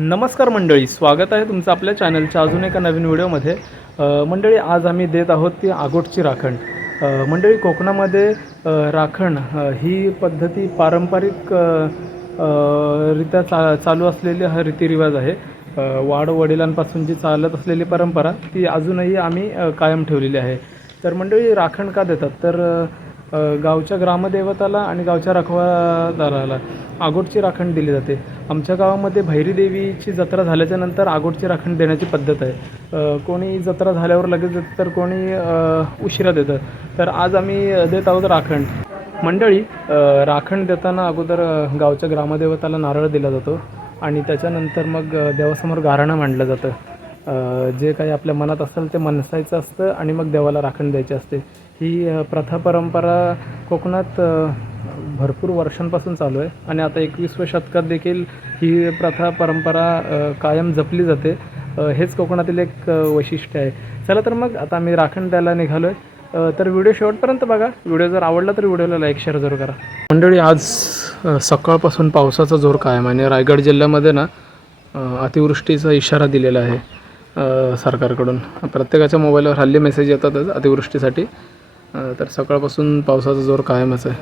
नमस्कार मंडळी स्वागत आहे तुमचं आपल्या चॅनलच्या अजून एका नवीन व्हिडिओमध्ये. मंडळी आज आम्ही देत आहोत ती आगोटची राखण. मंडळी कोकणामध्ये राखण ही पद्धती पारंपरिक रित्या चा चालू असलेली हा रीतिरिवाज आहे. वाड वडिलांपासून जी चालत असलेली परंपरा ती अजूनही आम्ही कायम ठेवलेली आहे. तर मंडळी राखण का देतात? तर गावच्या ग्रामदेवताला आणि गावच्या रखवादाराला आगोटची राखण दिली जाते. आमच्या गावामध्ये भैरी देवीची जत्रा झाल्याच्यानंतर आगोटची राखण देण्याची पद्धत आहे. कोणी जत्रा झाल्यावर लगेच देतं तर कोणी उशिरा देतं. तर आज आम्ही देत आहोत राखण. मंडळी राखण देताना अगोदर गावच्या ग्रामदेवताला नारळ दिला जातो आणि त्याच्यानंतर मग देवासमोर गाराणं मांडलं जातं. जे काही आपल्या मनात असेल ते मनसायचं असतं आणि मग देवाला राखण द्यायची असते. ही प्रथा परंपरा कोकणात भरपूर वर्षांपासून चालू आहे. आणि आता एकवीसव्या शतकात देखील ही प्रथा परंपरा कायम जपली जाते. हेच कोकणातील एक वैशिष्ट्य आहे. चला तर मग आता आम्ही राखण द्यायला निघालो आहे तर व्हिडिओ शेवटपर्यंत बघा. व्हिडिओ जर आवडला तर व्हिडिओला लाईक शेअर जरूर करा. मंडळी आज सकाळपासून पावसाचा जोर कायम आहे आणि रायगड जिल्ह्यामध्ये ना अतिवृष्टीचा इशारा दिलेला आहे सरकारकडून. प्रत्येकाच्या मोबाईलवर हल्ली मेसेज येतातच अतिवृष्टीसाठी. तर सकाळपासून पावसाचा जोर कायमच आहे.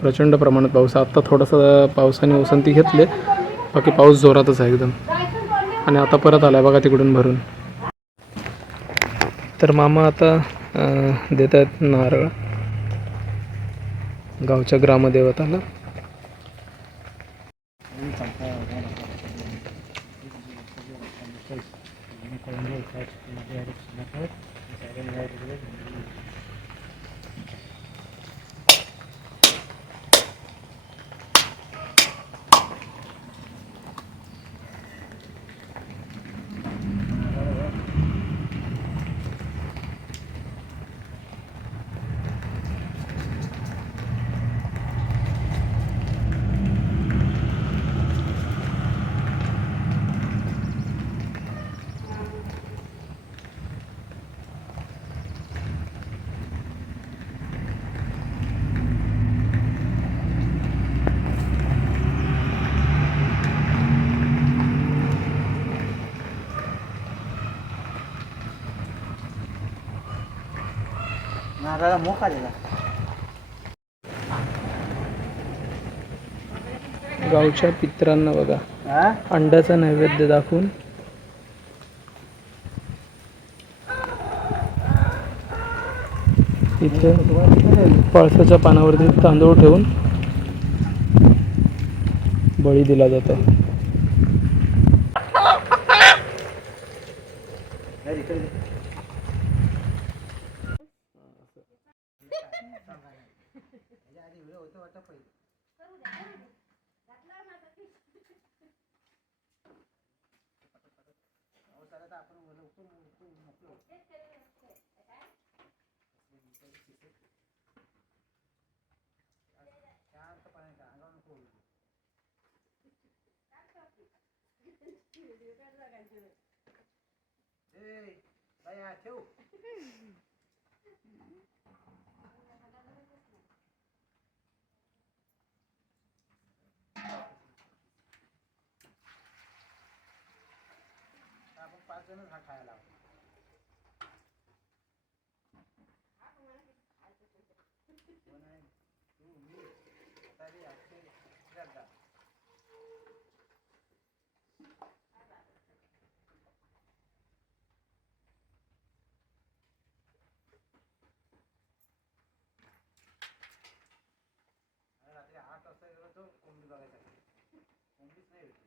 प्रचंड प्रमाणात पाऊस आत्ता थोडासा पावसाने उसंती घेतले बाकी पाऊस जोरातच आहे एकदम. आणि आता परत आला आहे बघा तिकडून भरून. तर मामा आता देत आहेत नारळ. गावच्या ग्रामदेवताला. नारळा मोक आलेला. गावच्या पित्रांना बघा. हा? अंड्याचा नैवेद्य दाखवून. इथे पळसाच्या पानावरती तांदूळ ठेवून बळी दिला जातो ठेव आपण पाच जणच हा खायला आहोत. कोण आहे? तू, मी, म्हातारी, अक्षय, श्रद्धा. आणि रात्री आठ वाजता गेलो तो कोंबडी बघायसाठी कोंबडीच नाही भेटली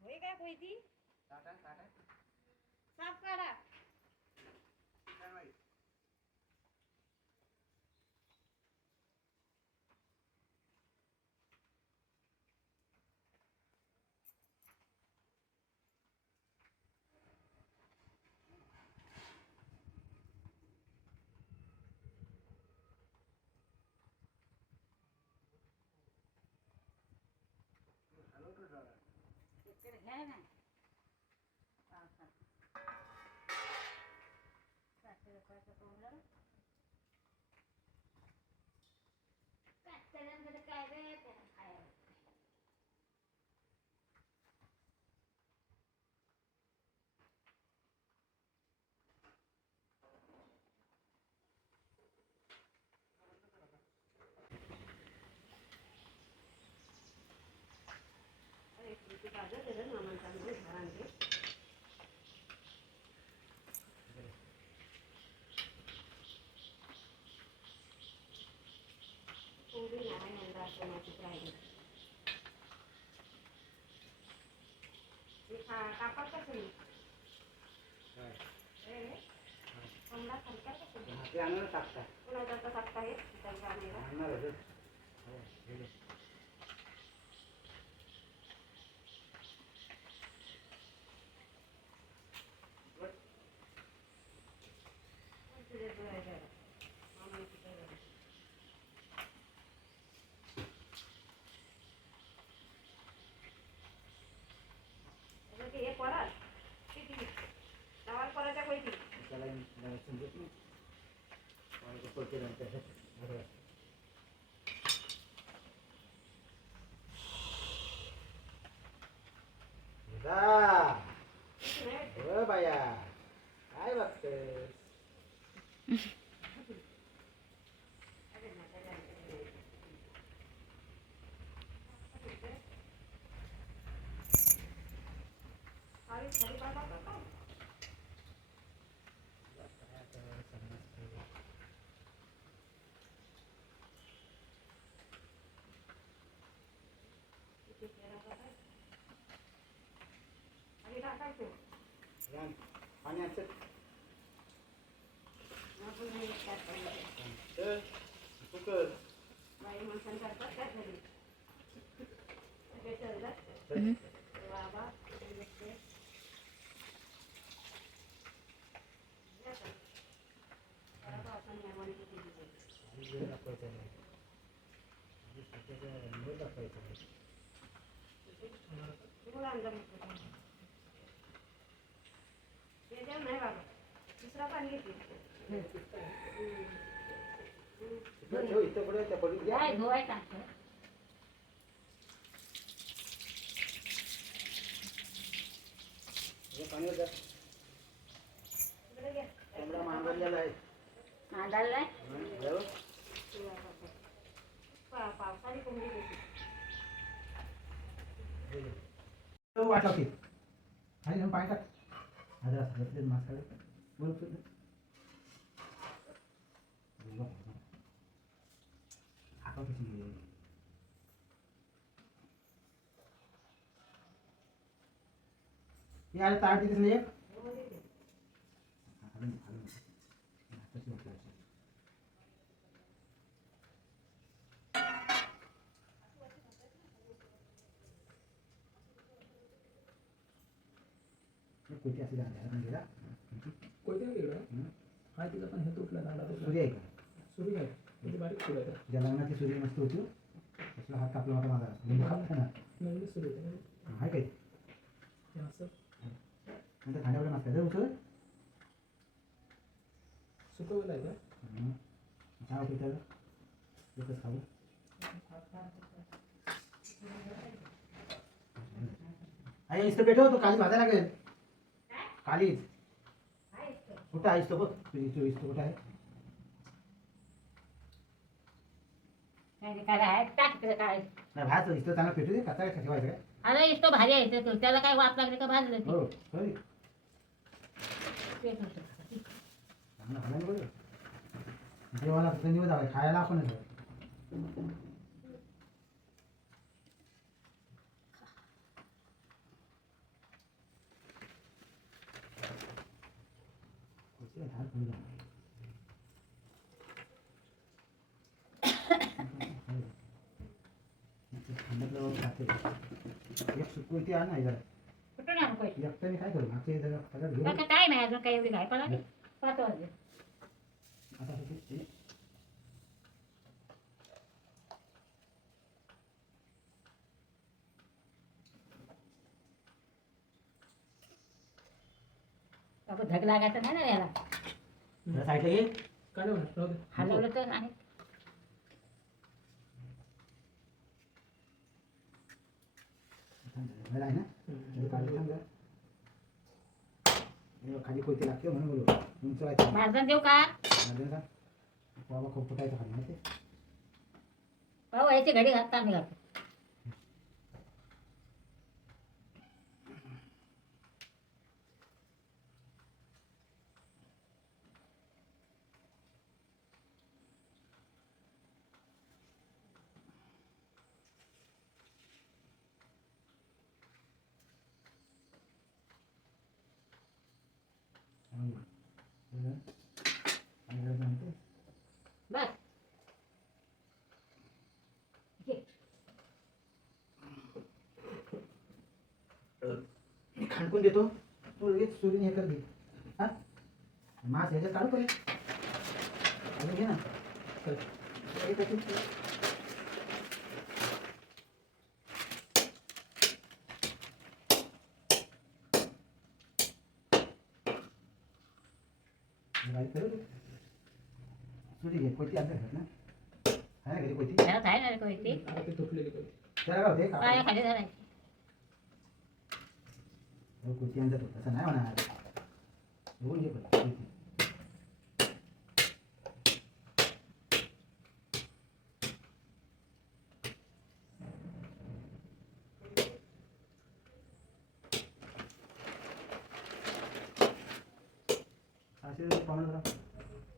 होय काय कोयती? साप काढा काय माहीत इकडे घ्या ना पावसात सातशे रुपयाचं कोंबडं कातऱ्यांमध्ये काय रे त्याला खायला कापड कसं कोंबडा सरकार कसं आणून टाकता तर टाकता. हो, हे घे. तुझे डोळे जरा. मामाने तिकडे जरा. अगं ते हे पडल. किती? लावाल पडायच्या पैकी. त्याला त्याला समजत नाही. कोणाचं पडते नंतर. बरोबर. जा. किती नाही? हो बाया काय बघतेस अरे म्हाताऱ्या आमच्या. अरे खाली पाय टाकतो का? किती तेरा टाकाय? आणि टाकायचं. या, पाणी आणतं. आपण नाही विचार करायचा. तर, तू कर. बाई माणसांसारखं काय झाली? सगळे दाखवायचा नाही. बाबा दुसरा पाणी घेते इकडं ठेव, इथं पडू, त्या पडून घ्या. धुवाय टाकतं पाण्यावर जा. इकडे घे. कोंबडा मांगरलेला आहे. मांडायला नाही? हो. पा- पावसाळी कोंबडी घेते तो वाट लावते. खाली जाऊन पाय टाक. अरे असं बसले मास्क काढ. बोल बोल. बोल बा. हाका कशी आहे? हे अरे ताट देतेस ना एक? हालून, हालून. हाताची वाट लावायची. हे पेटी अशी लागली आहे म्हणजे ना. कोयत्या वेगळं हं? हा तिथं पण हे। तुटलं नाडा तुटला सूर्य आहे का सुरू आहे म्हणजे बारीक सुरू आहे ज्या लग्नाची सूर्य मस्त होती हो. त्याचा हात कापला होता माझा लिंबू खाल्ला ना नवीन सुरू आहे हाय काय हे असं नंतर खाण्यावर नसतं जर उचल सुकवलं आहे का काय होतं त्याला एकच खाऊ आई इथं पेटव तो काली भाजा लागेल कालीच कुठं आहेस तो बघ. तुझी चोवीस कुठं आहे? काय आहे टाक तिकडे काय? नाही भाज इथं चांगला पेटू दे. कचा काय ठेवायचं काय अरे भारी आहे ते. त्याला काय वाप लागले का भाजलं ते? हो सॉरी. पेट होतं. चांगलं खायला बरं. देवाला फक्त निवड आहे खायला आपणच आहे. सुकवती आण ना जरा कुठून आणू पैसे? एकट्याने काय करू मागच्या जरा पगार घेऊ काय नाही अजून काही एवढी पडा नाही. पाच वाजले आता बाबा धग लागायचं नाही ना याला. साईडला ये काय. हलवलं तर आणि आहे ना? हे. हे खाली कोयते लागते म्हणून बोलू. मारजण देऊ का? का बाबा खूप फुटायचं खाली माहिती भाऊ याची घडी घालता आम्ही घालतो बस घे. मी खांडकून देतो. तू लगेच चोरीने हे कर दे. हा? मास ह्याच्यात काढू पहिले. अजून घे ना. चल. हे त्याच्यात- बारीक करू दे. सुरी घे. कोयती आणते घरात ना. आहे ना घरी कोयती? घरात आहे ना रे कोयती आता ते तुटलेली कोयती. त्याला काय होते पाया का खाली धरायची. कोयती आणतात तो तसं नाही म्हणा बघून घे पण कोयती सहाशे रुपये कोंबडा जरा.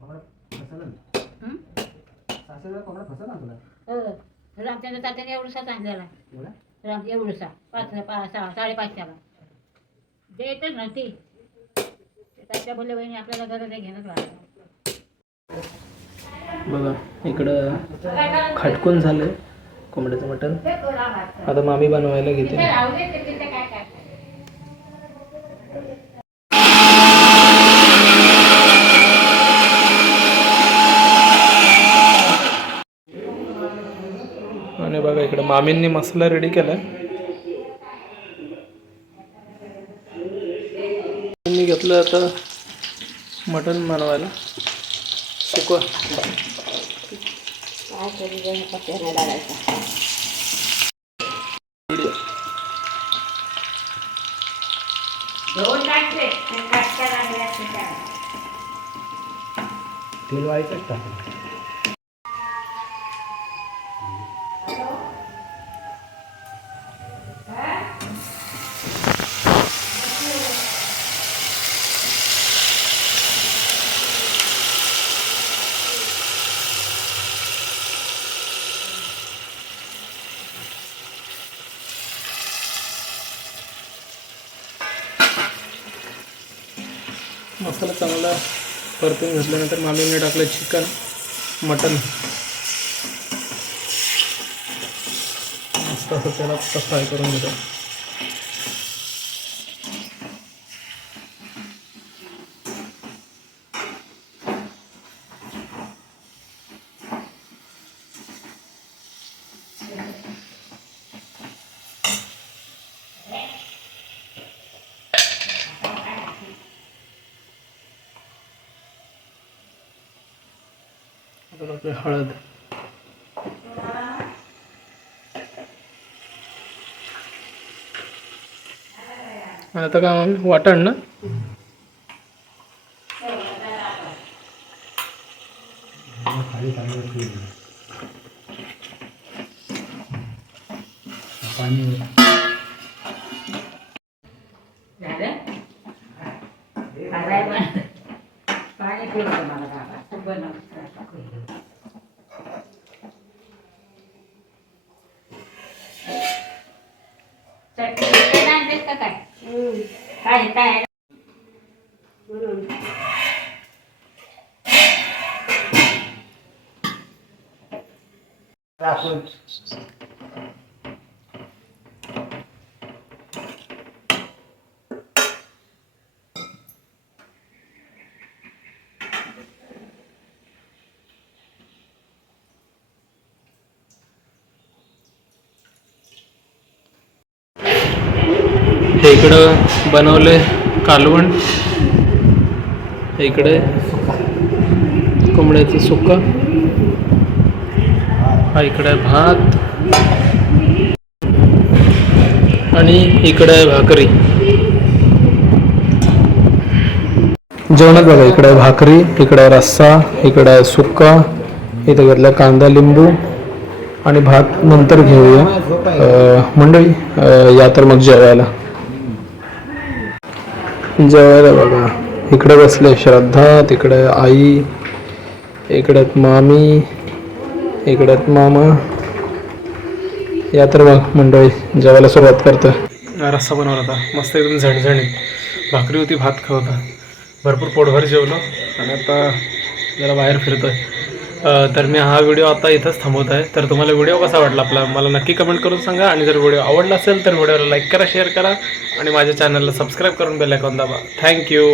कोंबडा फसलं ना? हं? सहाशे रुपये कोंबडा फसला ना तुला? हो रामचंद्र तात्याने एवढूसा आणलेला एवढा? राम एवढूसा पाच पाच सहा साडेपाचशेला नव्हती तात्या बोलले बहिणी आपल्याला गरज आहे घेणंच बघा इकडं खटकून झालंय कोंबड्याचं मटण. आता मामी बनवायला घेते. आणि बघा इकडं मामींनी मसाला रेडी केलाय. मी घेतलं आता मटण बनवायला. सुकवा व्हिडिओ तेल व्हायचंच टाकलं मसाला चांगला परतून घेतल्यानंतर मामीने टाकलं चिकन मटन. मस्त असं त्याला फ्राय करून घेतो आता टाकूया हळद. आता काय वाटण ना? काय काय टाकून हे इकडं बनवले कालवण. इकडे कोंबड्याचं सुक्का. हा इकडे आहे भात. आणि इकडे आहे भाकरी. जेवणात बघा इकडे आहे भाकरी इकडे आहे रस्सा इकडे आहे सुक्का इथं घेतला कांदा लिंबू आणि भात नंतर घेऊया. मंडळी या तर मग जेवायला. जेवायला बघा. इकडे बसले श्रद्धा तिकडे आई इकडत मामी इकडे मामा. या तर मग मंडळी जेवायला सुरुवात करतं रस्सा बनवला होता. मस्त एकदम झणझणीत. भाकरी होती भात खात होता भरपूर पोटभर जेवलो. आणि आता जरा बाहेर फिरतोय. तर मी हा व्हिडिओ आता इथंच थांबवत आहे. तर तुम्हाला व्हिडिओ कसा वाटला आपला? मला नक्की कमेंट करून सांगा. आणि जर व्हिडिओ आवडला असेल तर व्हिडिओला लाईक करा शेअर करा. आणि माझ्या चॅनलला सबस्क्राईब करून बेल आयकॉन दाबा. थँक्यू